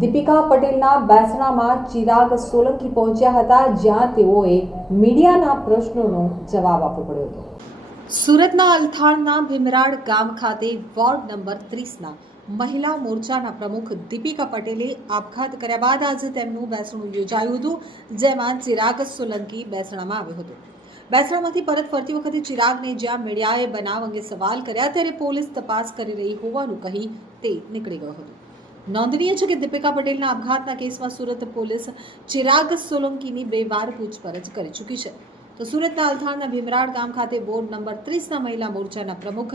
દીપિકા પટેલના બેસણામાં ચિરાગ સોલંકી પહોંચ્યા હતા, જ્યાં તેઓએ મીડિયાના પ્રશ્નોનો જવાબ આપવો પડ્યો હતો. સુરતના અલથાણના ભીમરાડ ગામ ખાતે વોર્ડ નંબર ત્રીસના મહિલા મોરચાના પ્રમુખ દીપિકા પટેલે આપઘાત કર્યા બાદ આજે તેમનું બેસણું યોજાયું હતું, જેમાં ચિરાગ સોલંકી બેસણામાં આવ્યો હતો. બેસણામાંથી પરત ફરતી વખતે ચિરાગને જ્યાં મીડિયાએ બનાવ અંગે સવાલ કર્યા, ત્યારે પોલીસ તપાસ કરી રહી હોવાનું કહી તે નીકળી ગયો હતો. નોંધનીય છે કે દીપિકા પટેલના આપઘાતના કેસમાં સુરત પોલીસ ચિરાગ સોલંકીની બે વાર પૂછપરછ કરી ચૂકી છે. તો સુરતના અલથાણના ભીમરાડ ગામ ખાતે વોર્ડ નંબર ત્રીસના મહિલા મોરચાના પ્રમુખ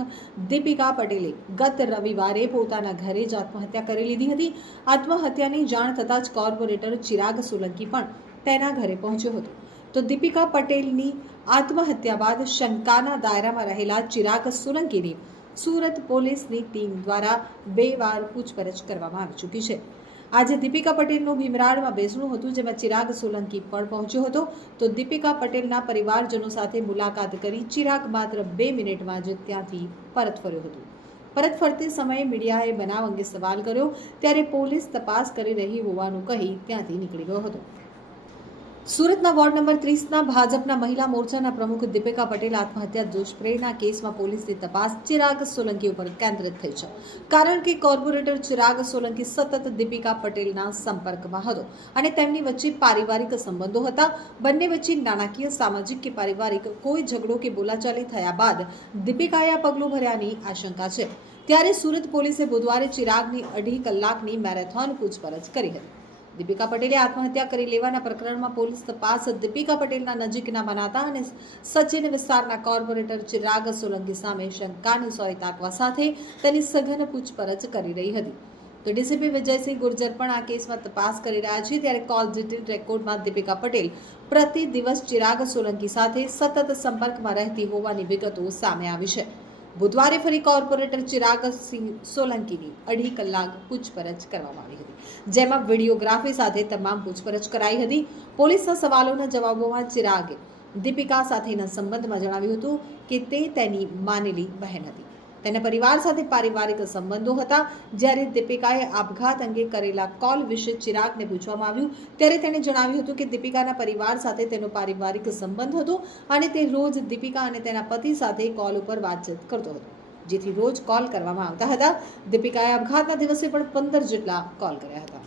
દીપિકા પટેલે ગત રવિવારે પોતાના ઘરે જ આત્મહત્યા કરી લીધી હતી. આત્મહત્યાની જાણ થતાં જ કોર્પોરેટર ચિરાગ સોલંકી પણ તેના ઘરે પહોંચ્યો હતો. તો દીપિકા પટેલની આત્મહત્યા બાદ શંકાના દાયરામાં રહેલા ચિરાગ સોલંકીની સુરત પોલીસની ટીમ દ્વારા બે વાર પૂછપરછ કરવામાં આવી ચૂકી છે. આજે દીપિકા પટેલનું ભીમરાડમાં બેસણું હતું, જેમાં ચિરાગ સોલંકી પણ પહોંચ્યો હતો. તો દીપિકા પટેલના પરિવારજનો સાથે મુલાકાત કરી ચિરાગ માત્ર બે મિનિટમાં જ ત્યાંથી પરત ફર્યો હતો. પરત ફરતી સમયે મીડિયાએ બનાવ અંગે સવાલ કર્યો, ત્યારે પોલીસ તપાસ કરી રહી હોવાનું કહી ત્યાંથી નીકળી ગયો હતો. સુરતના વોર્ડ નંબર ત્રીસના ભાજપના મહિલા મોરચાના પ્રમુખ દીપિકા પટેલ આત્મહત્યા દુષ્પ્રેરણા કેસમાં પોલીસની તપાસ ચિરાગ સોલંકી ઉપર કેન્દ્રિત થઈ છે. કારણ કે કોર્પોરેટર ચિરાગ સોલંકી સતત દીપિકા પટેલના સંપર્કમાં હતો અને તેમની વચ્ચે પારિવારિક સંબંધો હતા. બંને વચ્ચે નાણાકીય, સામાજિક કે પારિવારિક કોઈ ઝઘડો કે બોલાચાલી થયા બાદ દીપિકાએ આ પગલું ભર્યાની આશંકા છે. ત્યારે સુરત પોલીસે બુધવારે ચિરાગની અઢી કલાકની મેરેથોન પૂછપરછ કરી હતી. દીપિકા પટેલે આત્મહત્યા કરી લેવાના પ્રકરણમાં પોલીસ તપાસ દીપિકા પટેલના નજીકના મનાતા અને સચિન વિસ્તારના કોર્પોરેટર ચિરાગ સોલંકી સામે શંકાની સોય તાકવા સાથે તેની સઘન પૂછપરછ કરી રહી હતી. તો ડીસીપી વિજયસિંહ ગુર્જર પણ આ કેસમાં તપાસ કરી રહ્યા છે. ત્યારે કોલ ડિટેલ રેકોર્ડમાં દીપિકા પટેલ પ્રતિ દિવસ ચિરાગ સોલંકી સાથે સતત સંપર્કમાં રહેતી હોવાની વિગતો સામે આવી છે. બુધવારે ફરી કોર્પોરેટર ચિરાગ સિંહ સોલંકીની અઢી કલાક પૂછપરછ કરવામાં આવી હતી, જેમાં વિડીયોગ્રાફી સાથે તમામ પૂછપરછ કરાઈ હતી. પોલીસના સવાલોના જવાબોમાં ચિરાગે દીપિકા સાથેના સંબંધમાં જણાવ્યું હતું કે તે તેની માનેલી બહેન હતી. તેના પરિવાર સાથે પારિવારિક સંબંધો હતા. જ્યારે દીપિકાએ આપઘાત અંગે કરેલા કોલ વિશે ચિરાગને પૂછવામાં આવ્યું, ત્યારે તેણે જણાવ્યું હતું કે દીપિકાના પરિવાર સાથે તેનો પારિવારિક સંબંધ હતો અને તે રોજ દીપિકા અને તેના પતિ સાથે કોલ ઉપર વાતચીત કરતો હતો, જેથી રોજ કોલ કરવામાં આવતા હતા. દીપિકાએ આપઘાતના દિવસે પણ પંદર જેટલા કોલ કર્યા હતા.